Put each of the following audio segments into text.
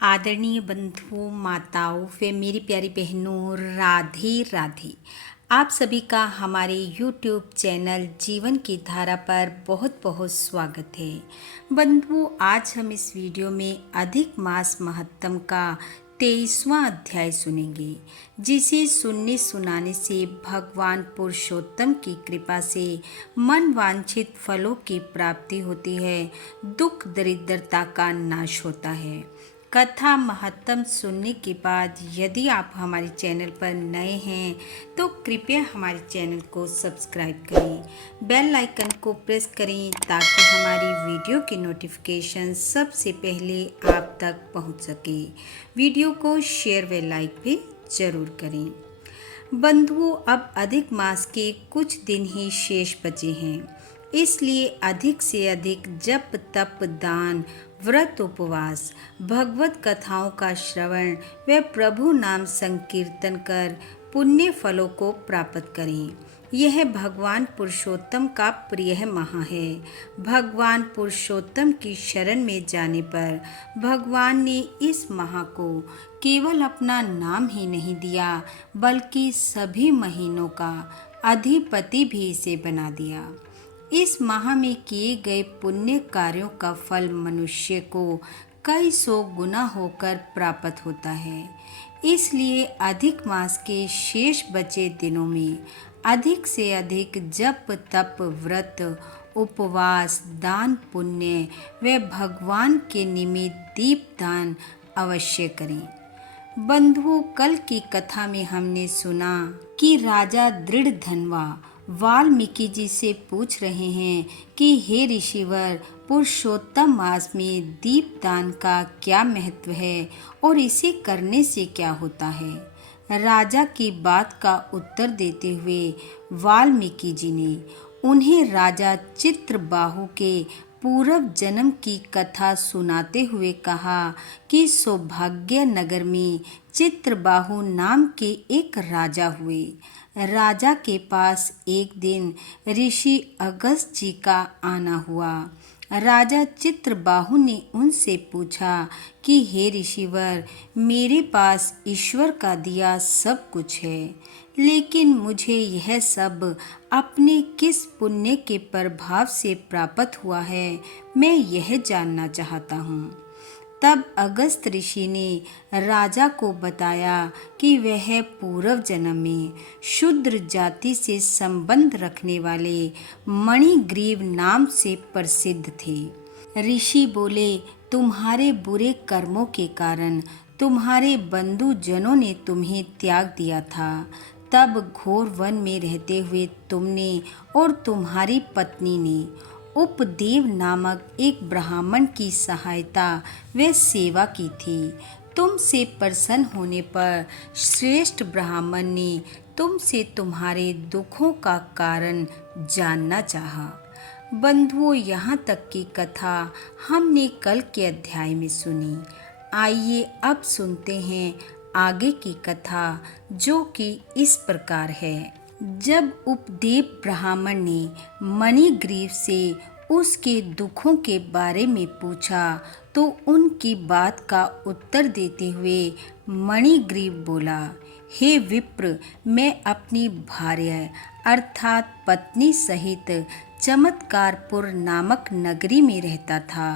आदरणीय बंधुओं, माताओं व मेरी प्यारी बहनों, राधे राधे। आप सभी का हमारे YouTube चैनल जीवन की धारा पर बहुत बहुत स्वागत है। बंधुओं, आज हम इस वीडियो में अधिक मास महत्तम का 23वां अध्याय सुनेंगे, जिसे सुनने सुनाने से भगवान पुरुषोत्तम की कृपा से मन वांछित फलों की प्राप्ति होती है, दुख दरिद्रता का नाश होता है। कथा महत्तम सुनने के बाद यदि आप हमारे चैनल पर नए हैं तो कृपया हमारे चैनल को सब्सक्राइब करें, बेल आइकन को प्रेस करें ताकि हमारी वीडियो की नोटिफिकेशन सबसे पहले आप तक पहुंच सके। वीडियो को शेयर व लाइक भी जरूर करें। बंधुओं, अब अधिक मास के कुछ दिन ही शेष बचे हैं, इसलिए अधिक से अधिक जप तप दान व्रत उपवास भगवत कथाओं का श्रवण व प्रभु नाम संकीर्तन कर पुण्य फलों को प्राप्त करें। यह भगवान पुरुषोत्तम का प्रिय माह है। भगवान पुरुषोत्तम की शरण में जाने पर भगवान ने इस माह को केवल अपना नाम ही नहीं दिया, बल्कि सभी महीनों का अधिपति भी इसे बना दिया। इस माह में किए गए पुण्य कार्यों का फल मनुष्य को कई सौ गुना होकर प्राप्त होता है। इसलिए अधिक मास के शेष बचे दिनों में अधिक से अधिक जप तप व्रत उपवास दान पुण्य व भगवान के निमित्त दीपदान अवश्य करें। बंधुओं, कल की कथा में हमने सुना कि राजा दृढ़ धनवा वाल्मीकि जी से पूछ रहे हैं कि हे ऋषिवर, पुरुषोत्तम मास में दीपदान का क्या महत्व है और इसे करने से क्या होता है। राजा की बात का उत्तर देते हुए वाल्मीकि जी ने उन्हें राजा चित्रबाहु के पूर्व जन्म की कथा सुनाते हुए कहा कि सौभाग्य नगर में चित्रबाहु नाम के एक राजा हुए। राजा के पास एक दिन ऋषि अगस्त जी का आना हुआ। राजा चित्रबाहु ने उनसे पूछा कि हे ऋषिवर, मेरे पास ईश्वर का दिया सब कुछ है, लेकिन मुझे यह सब अपने किस पुण्य के प्रभाव से प्राप्त हुआ है, मैं यह जानना चाहता हूँ। तब अगस्त ऋषि ने राजा को बताया कि वह पूर्व जन्म में शूद्र जाति से संबंध रखने वाले मणिग्रीव नाम से प्रसिद्ध थे। ऋषि बोले, तुम्हारे बुरे कर्मों के कारण तुम्हारे बंधुजनों ने तुम्हें त्याग दिया था। तब घोर वन में रहते हुए तुमने और तुम्हारी पत्नी ने उपदेव नामक एक ब्राह्मण की सहायता व सेवा की थी। तुमसे प्रसन्न होने पर श्रेष्ठ ब्राह्मण ने तुमसे तुम्हारे दुखों का कारण जानना चाहा। बंधुओं, यहाँ तक की कथा हमने कल के अध्याय में सुनी। आइए अब सुनते हैं आगे की कथा, जो कि इस प्रकार है। जब उपदेव ब्राह्मण ने मणिग्रीव से उसके दुखों के बारे में पूछा तो उनकी बात का उत्तर देते हुए मणिग्रीव बोला, हे विप्र, मैं अपनी भार्या अर्थात पत्नी सहित चमत्कारपुर नामक नगरी में रहता था।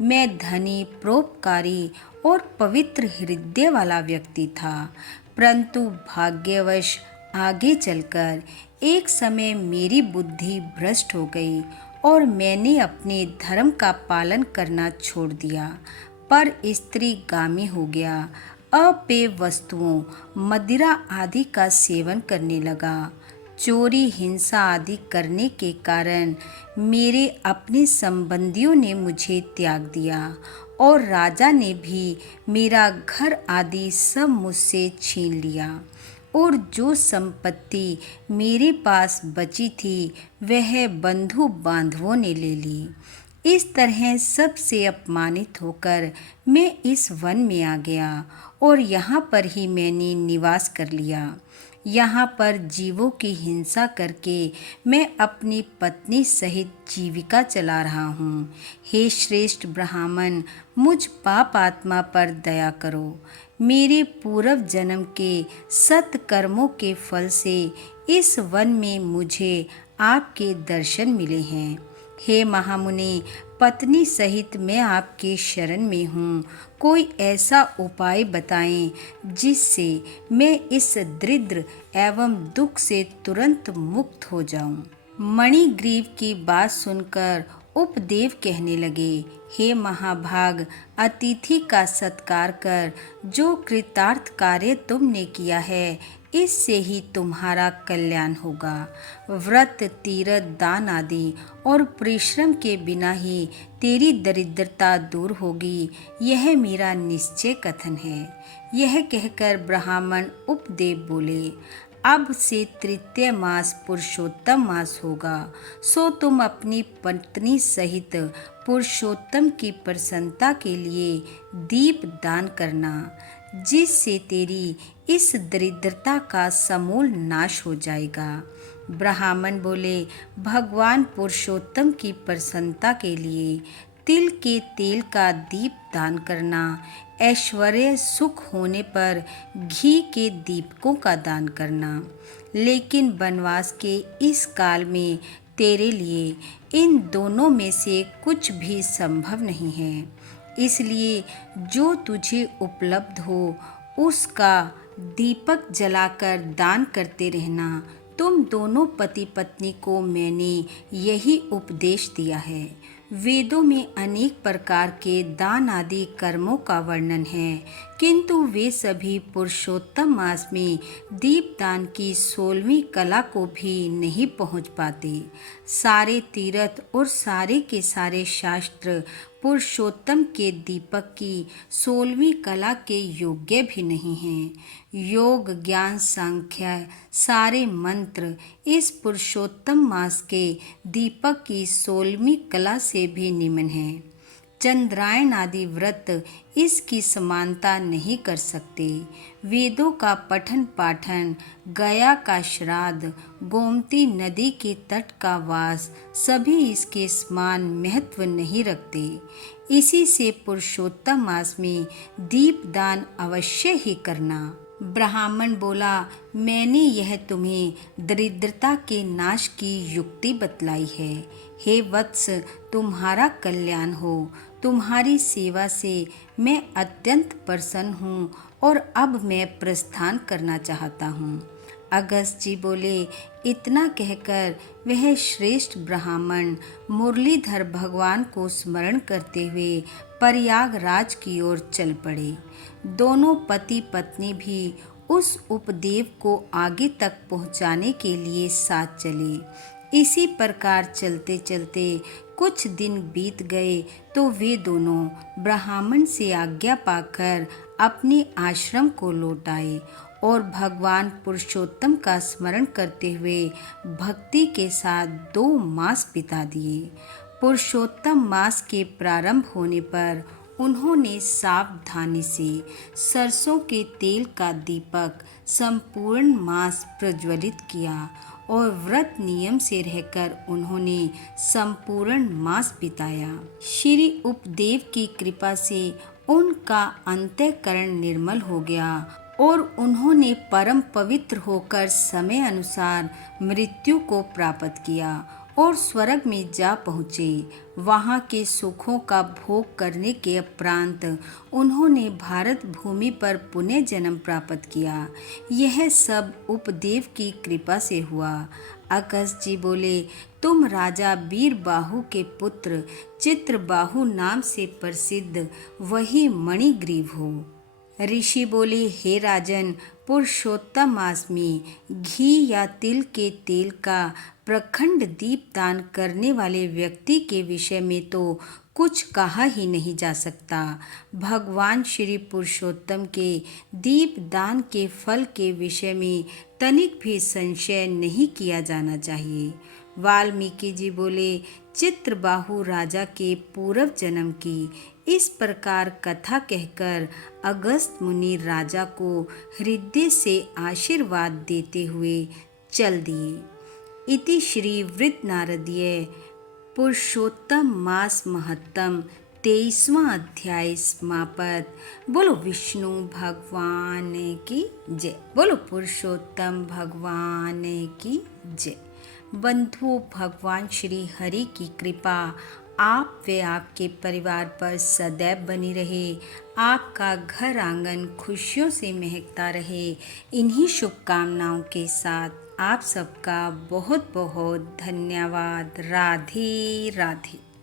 मैं धनी परोपकारी और पवित्र हृदय वाला व्यक्ति था, परंतु भाग्यवश आगे चलकर एक समय मेरी बुद्धि भ्रष्ट हो गई और मैंने अपने धर्म का पालन करना छोड़ दिया, पर स्त्रीगामी हो गया। अपेय वस्तुओं मदिरा आदि का सेवन करने लगा। चोरी हिंसा आदि करने के कारण मेरे अपने संबंधियों ने मुझे त्याग दिया और राजा ने भी मेरा घर आदि सब मुझसे छीन लिया और जो संपत्ति मेरे पास बची थी वह बंधु बांधवों ने ले ली। इस तरह सबसे अपमानित होकर मैं इस वन में आ गया और यहाँ पर ही मैंने निवास कर लिया। यहाँ पर जीवों की हिंसा करके मैं अपनी पत्नी सहित जीविका चला रहा हूँ। हे श्रेष्ठ ब्राह्मण, मुझ पाप आत्मा पर दया करो। मेरे पूर्व जन्म के सत्कर्मों के फल से इस वन में मुझे आपके दर्शन मिले हैं। हे महामुनि, पत्नी सहित मैं आपके शरण में हूँ। कोई ऐसा उपाय बताएं जिससे मैं इस दरिद्र एवं दुख से तुरंत मुक्त हो जाऊं। मणिग्रीव की बात सुनकर उपदेव कहने लगे, हे महाभाग, अतिथि का सत्कार कर। जो कृतार्थ कार्य तुमने किया है, इससे ही तुम्हारा कल्याण होगा। व्रत, तीर्थ, दान आदि और परिश्रम के बिना ही तेरी दरिद्रता दूर होगी, यह मेरा निश्चय कथन है। यह कहकर ब्राह्मण उपदेव बोले, अब से तृतीय मास पुरुषोत्तम मास होगा, सो तुम अपनी पत्नी सहित पुरुषोत्तम की प्रसन्नता के लिए दीप दान करना, जिससे तेरी इस दरिद्रता का समूल नाश हो जाएगा। ब्राह्मण बोले, भगवान पुरुषोत्तम की प्रसन्नता के लिए तिल के तेल का दीप दान करना, ऐश्वर्य सुख होने पर घी के दीपकों का दान करना, लेकिन वनवास के इस काल में तेरे लिए इन दोनों में से कुछ भी संभव नहीं है। इसलिए जो तुझे उपलब्ध हो उसका दीपक जलाकर दान करते रहना। तुम दोनों पति पत्नी को मैंने यही उपदेश दिया है। वेदों में अनेक प्रकार के दान आदि कर्मों का वर्णन है, किंतु वे सभी पुरुषोत्तम मास में दीपदान की 16वीं कला को भी नहीं पहुंच पाते। सारे तीर्थ और सारे के सारे शास्त्र पुरुषोत्तम के दीपक की 16वीं कला के योग्य भी नहीं हैं। योग, ज्ञान, सांख्य सारे मंत्र इस पुरुषोत्तम मास के दीपक की 16वीं कला से भी निम्न हैं। चंद्रायन आदि व्रत इसकी समानता नहीं कर सकते। वेदों का पठन पाठन, गया का श्राद्ध, गोमती नदी के तट का वास सभी इसके समान महत्व नहीं रखते। इसी से पुरुषोत्तम मास में दीपदान अवश्य ही करना। ब्राह्मण बोला, मैंने यह तुम्हें दरिद्रता के नाश की युक्ति बतलाई है। हे वत्स, तुम्हारा कल्याण हो। तुम्हारी सेवा से मैं अत्यंत प्रसन्न हूँ और अब मैं प्रस्थान करना चाहता हूँ। अगस्त जी बोले, इतना कहकर वह श्रेष्ठ ब्राह्मण मुरलीधर भगवान को स्मरण करते हुए प्रयागराज की ओर चल पड़े। दोनों पति पत्नी भी उस उपदेव को आगे तक पहुंचाने के लिए साथ चले। इसी प्रकार चलते चलते कुछ दिन बीत गए तो वे दोनों ब्राह्मण से आज्ञा पाकर अपने आश्रम को लौट आए और भगवान पुरुषोत्तम का स्मरण करते हुए भक्ति के साथ 2 मास बिता दिए। पुरुषोत्तम मास के प्रारंभ होने पर उन्होंने सावधानी से सरसों के तेल का दीपक संपूर्ण मास प्रज्वलित किया और व्रत नियम से रहकर उन्होंने संपूर्ण मास बिताया। श्री उपदेव की कृपा से उनका अंतःकरण निर्मल हो गया और उन्होंने परम पवित्र होकर समय अनुसार मृत्यु को प्राप्त किया और स्वर्ग में जा पहुँचे। वहाँ के सुखों का भोग करने के उपरांत उन्होंने भारत भूमि पर पुनः जन्म प्राप्त किया। यह सब उपदेव की कृपा से हुआ। अगस्त जी बोले, तुम राजा वीरबाहु के पुत्र चित्रबाहु नाम से प्रसिद्ध वही मणिग्रीव हो। ऋषि बोले, हे राजन, पुरुषोत्तम मास में घी या तिल के तेल का प्रखंड दीपदान करने वाले व्यक्ति के विषय में तो कुछ कहा ही नहीं जा सकता। भगवान श्री पुरुषोत्तम के दीपदान के फल के विषय में तनिक भी संशय नहीं किया जाना चाहिए। वाल्मीकि जी बोले, चित्रबाहु राजा के पूर्व जन्म की। इस प्रकार कथा कहकर अगस्त मुनि राजा को हृदय से आशीर्वाद देते हुए चल दिए। इति श्री वृत्त नारदीय पुरुषोत्तम मास महत्तम 23वां अध्याय समापत। बोलो विष्णु भगवान की जय। बोलो पुरुषोत्तम भगवान की जय। बंधुओं, भगवान श्री हरि की कृपा आप व आपके परिवार पर सदैव बनी रहे। आपका घर आंगन खुशियों से महकता रहे। इन्हीं शुभकामनाओं के साथ आप सबका बहुत बहुत धन्यवाद। राधे राधे।